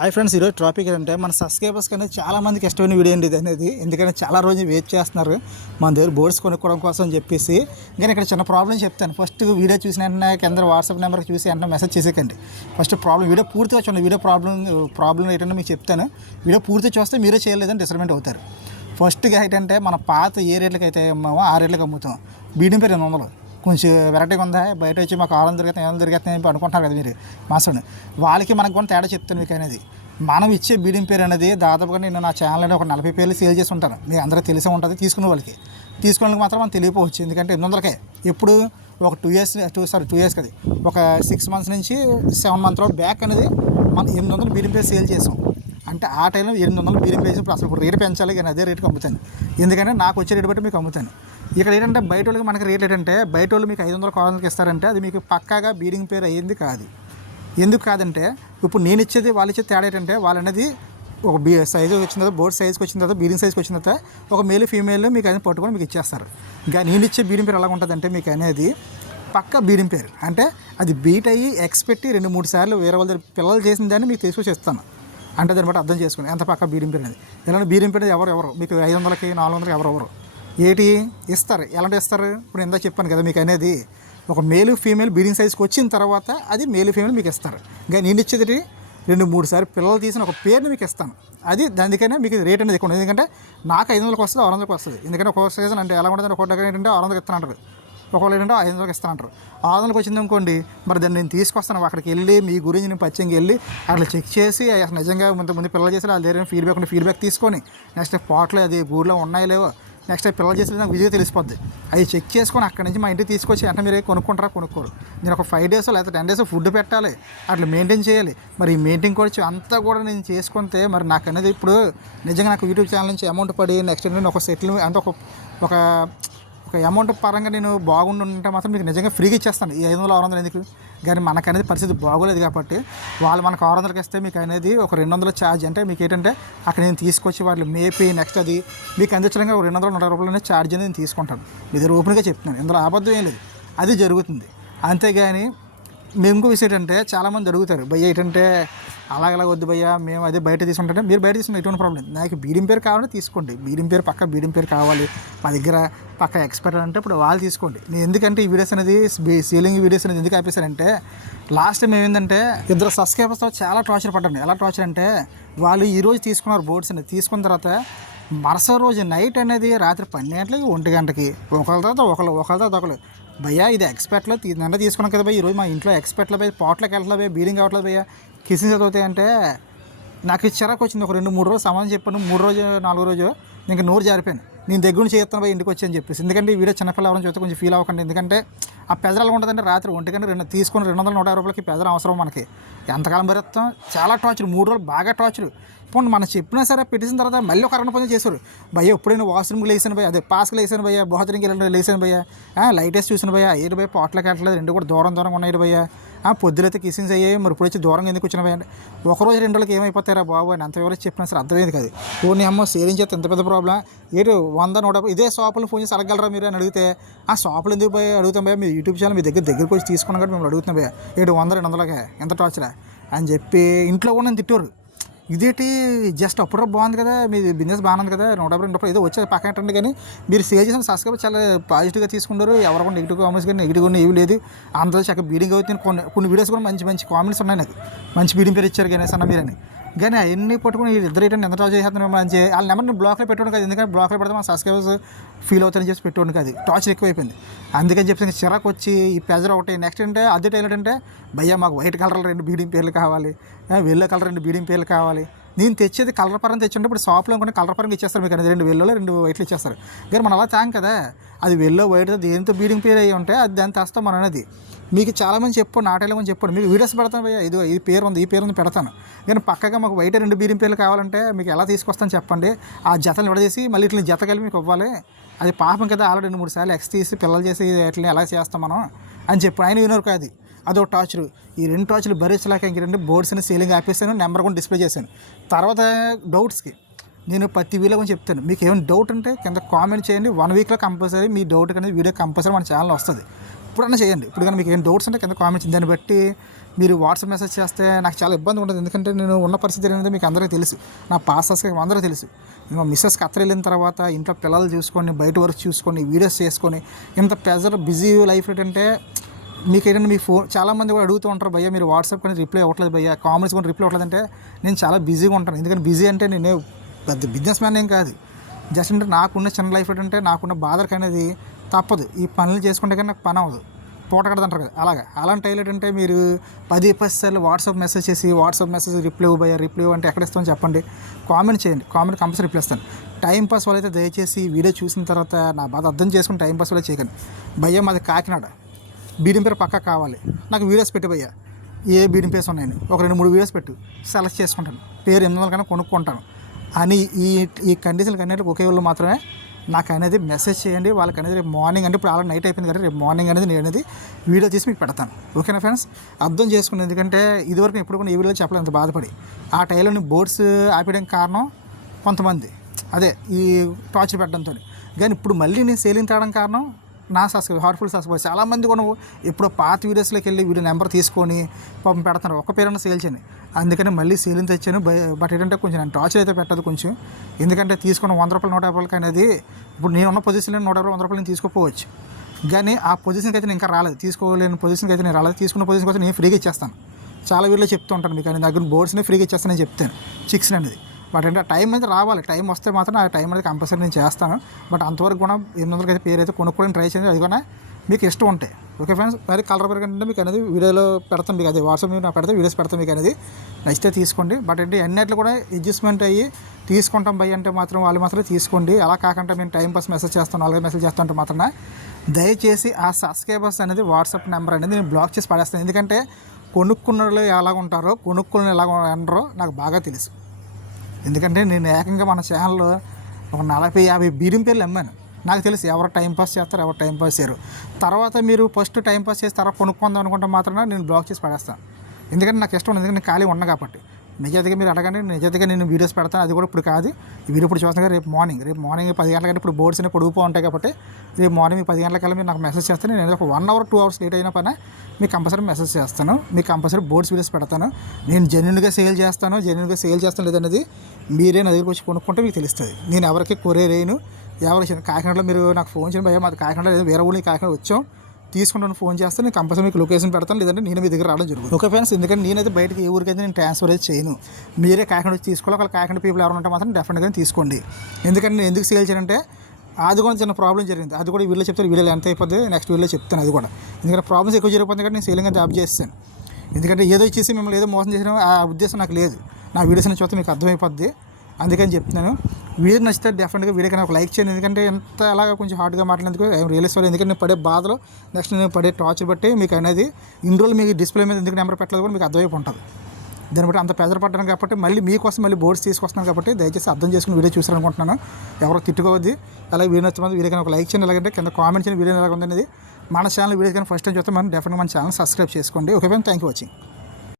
Hi friends, ఈరోజు topic ఏంటంటే మన సబ్స్క్రైబర్స్కి అనేది చాలా మందికి ఇష్టమైన వీడియో అండి ఇది అనేది. ఎందుకంటే చాలా రోజులు వెయిట్ చేస్తున్నారు మన దగ్గర బోర్డ్స్ కొనుక్కోవడం కోసం అని చెప్పేసి. కానీ ఇక్కడ చిన్న ప్రాబ్లం చెప్తాను. ఫస్ట్ వీడియో చూసిన వెంటనే కింద వాట్సాప్ నెంబర్కి చూసి వెంటనే మెసేజ్ చేసేకండి. ఫస్ట్ వీడియో పూర్తిగా చూడండి. వీడియో ప్రాబ్లం ఏంటంటే మీకు చెప్తాను. వీడియో పూర్తిగా చూస్తే మీరే చేయలేదని డిసప్పాయింట్ అవుతారు. ఫస్ట్గా ఏంటంటే మన పాత ఏ రేట్లకి అయితే అమ్మామో ఆ రేట్లకి అమ్ముతాం. బీడింగ్ పేరు 800 కొంచెం వెరైటీగా ఉందా, బయట వచ్చి మాకు 600 దొరుకుతాయి 800 దొరుకుతాయి అనుకుంటున్నారు కదా మీరు మాసండి. వాళ్ళకి మనకు కూడా తేడా చెప్తాను మీకు అనేది. మనం ఇచ్చే బీడింగ్ పేరు అనేది దాదాపుగా నేను నా ఛానల్లో ఒక 40 పేర్లు సేల్ చేసి ఉంటాను. మీకు అందరూ తెలిసే ఉంటుంది. తీసుకునే వాళ్ళకి మాత్రం మనం తెలియపోవచ్చు. ఎందుకంటే 800కే ఎప్పుడు ఒక 2 ఇయర్స్ కదా, ఒక 6 మంత్స్ నుంచి 7 మంత్లో బ్యాక్ అనేది మనం 800 బీడింగ్ పేరు సేల్ చేసాం. అంటే ఆ టైంలో 800 బీడింగ్ పేరు ఇప్పుడు అసలు రేటు పెంచాలి, కానీ అదే రేటుకి అమ్ముతాను. ఎందుకంటే నాకు వచ్చే రేటు బట్టి మీకు అమ్ముతాను. ఇక్కడ ఏంటంటే బయట వాళ్ళకి మనకి రేట్ ఏంటంటే బయట వాళ్ళు మీకు 500 600కి ఇస్తారంటే అది మీకు పక్కాగా బీడింగ్ పేరు అయ్యింది కాదు. ఎందుకు కాదంటే ఇప్పుడు నేను ఇచ్చేది వాళ్ళు ఇచ్చే తేడా ఏంటంటే వాళ్ళు అనేది ఒక సైజు వచ్చిన తర్వాత బోర్డ్ సైజ్కి వచ్చిన తర్వాత బీడింగ్ సైజ్కి వచ్చిన తర్వాత ఒక మేల్ ఫీమేల్ మీకు అనేది పట్టుకొని మీకు ఇచ్చేస్తారు. ఇంకా నేను ఇచ్చే బీడింగ్ పేరు ఎలా ఉంటుందంటే మీకు అనేది పక్క బీడింగ్ పేరు అంటే అది బీట్ అయ్యి ఎక్స్పెక్ట్ 2-3 సార్లు వేరే వాళ్ళ దగ్గర పిల్లలు చేసిన దాన్ని మీకు తీసుకొచ్చి ఇస్తాను. అంటే దాన్ని బట్టి అర్థం చేసుకుని ఎంత పక్క బీడింగ్ పేరు అనేది. ఇలాంటి బీడింగ్ పేరు ఎవరు మీకు 500కి 400కి ఎవరు ఏటి ఇస్తారు. ఎలాంటి ఇస్తారు ఇప్పుడు ఎంత చెప్పాను కదా మీకు అనేది ఒక మేలు ఫీమేల్ బీడింగ్ సైజ్కి వచ్చిన తర్వాత అది మేలు ఫీమేల్ మీకు ఇస్తారు. ఇంకా నేను ఇచ్చేది 2-3 సార్లు పిల్లలు తీసిన ఒక పేరుని మీకు ఇస్తాను. అది దానికైనా మీకు రేట్ అనేది ఎక్కువ. ఎందుకంటే నాకు 500కి వస్తుంది 600కి వస్తుంది. ఎందుకంటే ఒక్కొక్క సీజన్ అంటే ఎలా ఉంటుంది, ఒక్కొక్క దగ్గర ఏంటంటే 600కి ఇస్తానంటారు, ఒకవేళ ఏంటంటే 500కి ఇస్తానంటారు. 600కి వచ్చింది అనుకోండి, మరి దాన్ని నేను తీసుకొస్తాను. అక్కడికి వెళ్ళి మీ గురించి నేను పచ్చంగా వెళ్ళి అట్లా చెక్ చేసి అసలు నిజంగా ముందు పిల్లలు చేసి వాళ్ళ దగ్గర ఫీడ్బ్యాక్ తీసుకొని నెక్స్ట్ పాట్లో అది గూడులో ఉన్నాయో లేవో, నెక్స్ట్ పిల్లలు చేసి నాకు విజయ్ తెలిసిపోద్ది. అవి చెక్ చేసుకొని అక్కడి నుంచి మా ఇంటికి తీసుకొచ్చి అంటే మీరు కొనుక్కోరు. నేను ఒక 5 డేస్ లేకపోతే 10 డేస్ ఫుడ్ పెట్టాలి, అట్లా మెయింటైన్ చేయాలి. మరి ఈ మెయింటైన్ కూడా అంతా కూడా నేను చేసుకుంటే మరి నాకు అనేది ఇప్పుడు నిజంగా నాకు యూట్యూబ్ ఛానల్ నుంచి అమౌంట్ పడి నెక్స్ట్ ఏంటంటే ఒక సెటిల్ అంటే ఒక అమౌంట్ పరంగా నేను బాగుండుంటే మాత్రం మీకు నిజంగా ఫ్రీగా ఇచ్చేస్తాను. ఈ 500 600 ఎందుకు, కానీ మనకు అనేది పరిస్థితి బాగోలేదు కాబట్టి వాళ్ళు మనకు 600కి ఇస్తే మీకు అనేది ఒక 200 ఛార్జ్. అంటే మీకు ఏంటంటే అక్కడ నేను తీసుకొచ్చి వాళ్ళు మేపి నెక్స్ట్ అది మీకు అందించడంగా ఒక 200-150 రూపాయలు అనేది ఛార్జ్ అనేది నేను తీసుకుంటాను. ఇది ఓపెన్గా చెప్తున్నాను, ఇందులో అబద్ధం ఏం లేదు, అది జరుగుతుంది. అంతేగాని మేము ఇంకో విషయం ఏంటంటే చాలామంది అడుగుతారు, భయ్య ఏంటంటే అలాగలా వద్దు భయ్య మేము అదే బయట తీసుకుంటే మీరు బయట తీసుకుంటే ఎటువంటి ప్రాబ్లం. నాకు బీడింగ్ పేరు కావాలంటే తీసుకోండి. బీడింగ్ పేరు కావాలి మా దగ్గర పక్క ఎక్స్పర్ట్ అంటే ఇప్పుడు వాళ్ళు తీసుకోండి. నేను ఎందుకంటే ఈ వీడియోస్ అనేది సేలింగ్ వీడియోస్ అనేది ఎందుకు ఆపేశారంటే లాస్ట్ టైం ఏమైందంటే 2 సబ్స్క్రైబర్స్తో చాలా టార్చర్ పడ్డాను. ఎలా టార్చర్ అంటే వాళ్ళు ఈరోజు తీసుకున్నారు బోర్డ్స్ అనేది. తీసుకున్న తర్వాత మరుసటి రోజు నైట్ అనేది రాత్రి 12 గంటలకి 1 గంటకి ఒకళ్ళ తర్వాత ఒకళ్ళు భయ్యా ఇది ఎక్స్పెక్ట్లో నిన్న తీసుకున్నాం కదా భయ్య, ఈరోజు మా ఇంట్లో ఎక్స్పెక్ట్లో పోయి పాట్లోకి వెళ్ళట్లేదు భయ్య, బీడింగ్ అవ్వట్లేదు భయ్య, కిసింగ్ చదువుతాయి అంటే నాకు చిరాకు వచ్చింది. ఒక 2-3 రోజు సమాధానం చెప్పాను. 3 రోజు 4 రోజు ఇంకా నోరు జారిపోయాను. నేను దగ్గర నుంచి చేస్తాను భయ్య ఇంటికి వచ్చి అని చెప్పేసి. ఎందుకంటే ఈ వీడియో చిన్నపిల్ల ఎవరైనా చూస్తే కొంచెం ఫీల్ అవ్వకండి. ఎందుకంటే ఆ పెదరాలు ఉంటుందంటే రాత్రి 1 గంట తీసుకొని 200-150 రూపాయలకి పెదర అవసరం మనకి. ఎంతకాలం భరిస్తాం, చాలా టార్చర్. 3 రోజులు బాగా టార్చర్. ఇప్పుడు మనం చెప్పినా సరే పెట్టేసిన తర్వాత మళ్ళీ ఒక 2 పనులు చేశారు. భయ్య ఎప్పుడైనా వాష్రూమ్కి లేసాను భయ్య, అదే పాస్కి లేసాను భయ్య, భోజనంకి వెళ్ళి లేసాను భయ్య, లైట్ వేసి చూసాను భయ్య, అయ్యేది భయ్య పాట్లోకి వెళ్ళట్లేదు, 2 కూడా దూరంగా ఉన్నాయి భయ్య, పొద్దులైతే కిసింగ్స్ అయ్యాయి, మరి ఇప్పుడు వచ్చి దూరంగా ఎందుకు వచ్చిన భయ్య అంటే 1 రోజు 2 రోజులకి ఏమైపోతారా బాబు అని అంత ఎవరైతే చెప్పినా సరే అర్థమైంది కాదు. ఓన్లీ అమ్మ సేలింగ్ చేస్తే ఎంత పెద్ద ప్రాబ్లం. 100-150 ఇదే షాపులు ఫోన్ చేసి అడగలరా మీరు అని అడిగితే ఆ షాపులు ఎందుకు భయ్య అడుగుతాం భయ్య, మీ యూట్యూబ్ ఛానల్ మీ దగ్గరికి వచ్చి తీసుకున్నాం కాబట్టి మేము అడుగుతున్నాం భయ్య, 100-200కే ఎంత టార్చరా అని చెప్పి ఇంట్లో కూడా నేను తిట్టారు. ఇదేంటి జస్ట్ అప్పుడు బాగుంది కదా, మీ బిజినెస్ బాగుంది కదా, 150 రూపాయలు ఏదో వచ్చేది పక్కన పెట్టండి, కానీ మీరు సేల్ చేసిన సబ్స్క్రైబర్ చాలా పాజిటివ్గా తీసుకున్నారు. ఎవరు నెగిటివ్ కామెంట్స్ కానీ నెగిటివ్ కొన్ని ఏవి లేదు. అందరూ చక్కగా బీడింగ్ అవుతుంది. కొన్ని వీడియోస్ కూడా మంచి కామెంట్స్ ఉన్నాయి. నాకు మంచి బీడింగ్ పేరు ఇచ్చారు కానీ అన్న మీరని, కానీ అవన్నీ పట్టుకుని ఇద్దరు ఏంటంటే ఎంత టార్చర్ చేస్తున్నాం మంచి వాళ్ళ నెంబర్ నేను బ్లాక్లో పెట్టాను కదా. ఎందుకంటే బ్లాక్లో పెడితే మన సబ్స్క్రైబర్స్ ఫీల్ అవుతారని చెప్పి పెట్టాను కదా, టార్చర్ ఎక్కువైపోయింది. అందుకని చెప్పి చిరాకు వచ్చి ఈ ప్రెజర్ ఒకటి. నెక్స్ట్ అంటే అదే టైలర్ అంటే భయ్య మాకు వైట్ కలర్ 2 బీడింగ్ పేర్లు కావాలి, వెల్లో కలర్ 2 బీడింగ్ పేర్లు కావాలి. నేను తెచ్చేది కలర్ పరంగా తెచ్చుంటే ఇప్పుడు షాప్లో కొన్ని కలర్ పరంగా ఇచ్చేస్తారు మీకు అనేది, 2 వెల్లోలో 2 వైట్లు ఇచ్చేస్తారు. కానీ మనం అలా తాం కదా, అది వెల్లో వైట్ దేంతో బీడింగ్ పేరు అయ్యి ఉంటే అది దాన్ని తెస్తాం మనం అనేది. మీకు చాలామంది చెప్పండి, నాటేళ్ళమని చెప్పండి, మీకు వీడియోస్ పెడతాను భయ్య, ఈ పేరు ఉంది పెడతాను, కానీ పక్కగా మాకు వైట్ 2 బీడింగ్ పేర్లు కావాలంటే మీకు ఎలా తీసుకొస్తాను చెప్పండి. ఆ జతలు విడదీసి మళ్ళీ ఇట్లా జత కలిపి మీకు ఇవ్వాలి. అది పాపం కదా, ఆల్రెడీ 2-3 సార్లు ఎక్స్ తీసి పిల్లలు చేసి ఇట్లా ఎలా చేస్తాం మనం అని చెప్పి ఆయన వినరు కాదు. అదొక టార్చర్. ఈ 2 టార్చర్లు భరించలేక ఇంక 2 బోర్డ్స్ అని సేలింగ్ ఆపేసాను, నెంబర్ కూడా డిస్ప్లే చేశాను. తర్వాత డౌట్స్కి నేను ప్రతి వీడియో కొంచెం చెప్తాను. మీకు ఏమైనా డౌట్ ఉంటే కింద కామెంట్ చేయండి. 1 వీక్లో కంపల్సరీ మీ డౌట్ అనేది వీడియో కంపల్సరీ మన ఛానల్లో వస్తుంది. ఇప్పుడన్నా చేయండి. ఇప్పుడు కానీ మీకు ఏం డౌట్స్ ఉంటే కింద కామెంట్స్ దాన్ని బట్టి మీరు వాట్సాప్ మెసేజ్ చేస్తే నాకు చాలా ఇబ్బంది ఉంటుంది. ఎందుకంటే నేను ఉన్న పరిస్థితి అనేది మీకు అందరికీ తెలుసు, నా పాస్టర్స్కి అందరికీ తెలుసు. ఇంకా మిస్సెస్కి అత్తలు వెళ్ళిన తర్వాత ఇంట్లో పిల్లలు చూసుకొని బయట వర్క్ చూసుకొని వీడియోస్ చేసుకొని ఇంత ప్రెజర్ బిజీ లైఫ్ ఏంటంటే మీకు ఏంటంటే మీ ఫోన్ చాలామంది కూడా అడుగుతూ ఉంటారు, భయ్య మీరు వాట్సాప్ కానీ రిప్లై అవ్వట్లేదు భయ్య, కామెంట్స్ కూడా రిప్లై అవ్వట్లేదు అంటే నేను చాలా బిజీగా ఉంటాను. ఎందుకంటే బిజీ అంటే నేను పెద్ద బిజినెస్ మ్యాన్ ఏం కాదు, జస్ట్ అంటే నాకున్న చిన్న లైఫ్ ఏంటంటే నాకున్న బాధలకు అనేది తప్పదు. ఈ పనులు చేసుకుంటే కానీ నాకు పని అవ్వదు, పూట కడదంటారు కదా అలాగా. అలాంటి టైం ఏంటంటే మీరు 10 సార్లు వాట్సాప్ మెసేజ్ చేసి వాట్సాప్ మెసేజ్ రిప్లై భయ్య రిప్లై అంటే ఎక్కడ ఇస్తామని చెప్పండి, కామెంట్ చేయండి, కామెంట్ కంపల్సరీ రిప్లై ఇస్తాను. టైం పాస్ వాళ్ళైతే దయచేసి వీడియో చూసిన తర్వాత నా బాధ అర్థం చేసుకుని టైం పాస్ వల్ల చేయకండి. భయ్య మాది కాకినాడ, బీడింగ్ పేరు పక్కా కావాలి, నాకు వీడియోస్ పెట్టి భయ్య ఏ బీడింగ్ పేర్స్ ఉన్నాయని ఒక 2-3 వీడియోస్ పెట్టు, సెలెక్ట్ చేసుకుంటాను, పేరు 800 కన్నా కొనుక్కుంటాను అని ఈ కండిషన్కి అన్నిటికి ఒకే వాళ్ళు మాత్రమే నాకు అనేది మెసేజ్ చేయండి. వాళ్ళకి అనేది రేపు మార్నింగ్ అంటే ఇప్పుడు అలా నైట్ అయిపోయింది కదా, రేపు మార్నింగ్ అనేది నేను అనేది వీడియో తీసి మీకు పెడతాను. ఓకేనా ఫ్రెండ్స్, అర్థం చేసుకుని. ఎందుకంటే ఇదివరకు ఎప్పుడు కూడా ఈ వీడియోలో చెప్పలేదు అంత బాధపడి. ఆ టైంలో బోర్డ్స్ ఆపేయడానికి కారణం కొంతమంది అదే ఈ టార్చర్ పెట్టడంతో, కానీ ఇప్పుడు మళ్ళీ నేను సేలింగ్ తేవడం కారణం నా సబ్స్క్రైబ్ హార్ట్ఫుల్ సబ్స్క్రైబ్. చాలామంది కూడా ఎప్పుడో పాత వీడియోస్లోకి వెళ్ళి వీడియో నెంబర్ తీసుకొని పాపం పెడతాను, ఒక్క పేరైనా సేల్ చేయని. అందుకని మళ్ళీ సేలింగ్ తెచ్చాను. బట్ ఏంటంటే కొంచెం నేను టార్చర్ అయితే పెట్టదు కొంచెం, ఎందుకంటే తీసుకున్న 100 రూపాయలు 150 రూపాయలకి అనేది ఇప్పుడు నేను ఉన్న పొజిషన్లో 150 100 రూపాయలు నేను తీసుకోపోవచ్చు, కానీ ఆ పొజిషన్కి అయితే నేను ఇంకా రాలేదు, తీసుకోలేని పొజిషన్కి అయితే నేను రాలేదు. తీసుకున్న పొజిషన్కి అయితే నేను ఫ్రీగా ఇచ్చేస్తాను. చాలా వీడియోలో చెప్తూ ఉంటాను మీకు, అని దగ్గర బోర్డ్స్ని ఫ్రీగా ఇచ్చేస్తానని చెప్తాను చిక్స్ అనేది. బట్ అంటే టైం అయితే రావాలి, టైం వస్తే మాత్రం ఆ టైం అనేది కంపల్సరీ నేను చేస్తాను. బట్ అంతవరకు కూడా 800 అయితే పేరు అయితే కొనుక్కోవడానికి ట్రై చేయండి, అది కూడా మీకు ఇష్టం ఉంటాయి. ఓకే ఫ్రెండ్స్, మరి కలర్ పెరగంటే మీకు అనేది వీడియోలో పెడతాను, మీకు అది వాట్సాప్ మీద పెడితే వీడియోస్ పెడతాను, మీకు అనేది నచ్చితే తీసుకోండి. బట్ అంటే అన్నిట్లో కూడా అడ్జస్ట్మెంట్ అయ్యి తీసుకుంటాం భయ్య అంటే మాత్రం వాళ్ళు మాత్రం తీసుకోండి. అలా కాకుండా మేము టైం పాస్ మెసేజ్ చేస్తాను, అలాగే మెసేజ్ చేస్తానంటే మాత్రం దయచేసి ఆ సబ్స్క్రైబర్స్ అనేది వాట్సాప్ నెంబర్ అనేది నేను బ్లాక్ చేసి పడేస్తాను. ఎందుకంటే కొనుక్కున్న వాళ్ళు ఎలా ఉంటారో కొనుక్కున్న ఎలా ఉండరో నాకు బాగా తెలుసు. ఎందుకంటే నేను ఏకంగా మన ఛానల్లో ఒక 40-50 బీడింగ్ పేర్లు అమ్మాను. నాకు తెలుసు ఎవరు టైంపాస్ చేస్తారు, ఎవరు టైంపాస్ చేయరు. తర్వాత మీరు ఫస్ట్ టైంపాస్ చేసి తర్వాత కొనుక్కుందాం అనుకుంటే మాత్రమే నేను బ్లాక్ చేసి పడేస్తాను. ఎందుకంటే నాకు ఇష్టం ఉంది, ఎందుకంటే నేను ఖాళీ ఉన్నా కాబట్టి. నిజాతిగా మీరు అడగండి, నిజాతిగా నేను వీడియోస్ పెడతాను. అది కూడా ఇప్పుడు కాదు, ఈ వీడియో ఇప్పుడు చూస్తాను కదా, రేపు మార్నింగ్ 10 గంటలకంటే ఇప్పుడు బోర్డ్స్ అన్ని పొడుగుతూ ఉంటాయి కాబట్టి రేపు మార్నింగ్ 10 గంటలకల్లా మీరు నాకు మెసేజ్ చేస్తాను. నేను ఒక 1 అవర్ 2 అవర్స్ లేట్ అయినా పైన మీకు కంపల్సరీ మెసేజ్ చేస్తాను, మీకు కంపల్సరీ బోర్డ్స్ వీడియోస్ పెడతాను. నేను జెన్యున్గా సేల్ చేస్తాను లేదనేది మీరే నా దగ్గరికి వచ్చి కొనుక్కుంటే మీకు తెలుస్తుంది. నేను ఎవరికి కొరియర్ వేయను, ఎవరికి కాకినాడలో మీరు నాకు ఫోన్ చేయండి భయ్య మాది కాకినాడ లేదు వేరే ఊళ్ళో కాకినాడ వచ్చాం తీసుకుంటాను ఫోన్ చేస్తే నేను కంపల్సరీ మీకు లొకేషన్ పెడతాను, లేదంటే నేను మీ దగ్గర రావడం జరుగుతుంది. ఓకే ఫ్రెండ్స్, ఎందుకంటే నేనైతే బయటకి ఏ ఊరికైతే నేను ట్రాన్స్ఫర్ అయితే చేయను, మీరే కాకినాడ వచ్చి తీసుకోవాలి. ఒకవేళ కాకినాడ పీపుల్ ఎవరు ఉంటే మాత్రం డెఫినెట్గా తీసుకోండి. ఎందుకంటే నేను ఎందుకు సేల్ చేయాలంటే అది కూడా చిన్న ప్రాబ్లం జరిగింది, అది కూడా వీడియో చెప్తాను, వీడియోలో ఎంత అయిపోద్ది నెక్స్ట్ వీడియోలో చెప్తాను. అది కూడా ఎందుకంటే ప్రాబ్లమ్స్ ఎక్కువ జరిగిపోతుంది కాబట్టి నేను సేలింగ్ అయితే ఆఫ్ చేస్తాను. ఎందుకంటే ఏదో ఇచ్చేసి మిమ్మల్ని ఏదో మోసం చేసిన ఆ ఉద్దేశం నాకు లేదు. నా వీడియోస్ చూస్తే మీకు అర్థమైపోద్ది, అందుకని చెప్తున్నాను. వీడియో నచ్చితే డెఫినెట్గా వీడియో కన్నా ఒక లైక్ చేయండి. ఎందుకంటే ఎంత అలాగా కొంచెం హార్డ్గా మాట్లాడేందుకు రియలైజ్ అవ్వాలి. ఎందుకంటే నేను పడే బాధలో నెక్స్ట్ నేను పడే టార్చర్ బట్టి మీకు అనేది ఇన్ని రోజులు మీకు డిస్ప్లే మీద ఎందుకు నెంబర్ పెట్టలేదు కూడా మీకు అర్థమైపు ఉంటుంది. దాన్ని బట్టి అంత ప్రెజర్ పడ్డాను కాబట్టి మళ్ళీ మీకోసం మళ్ళీ బోర్డ్స్ తీసుకొస్తున్నాను కాబట్టి దయచేసి అర్థం చేసుకుని వీడియో చూసారనుకుంటున్నాను. ఎవరో తిట్టుకోవద్ది. అలాగే వీడియో నచ్చిన వీడియో కానీ ఒక లైక్ చేయండి, అలాగంటే కింద కామెంట్ చేయండి వీడియో ఎలా ఉందనేది. మన ఛానల్ వీడియో కానీ ఫస్ట్ టైం చూస్తే మనం డెఫినెట్గా మన ఛానల్ సబ్స్క్రైబ్ చేసుకోండి. Okay friends, thank you watching.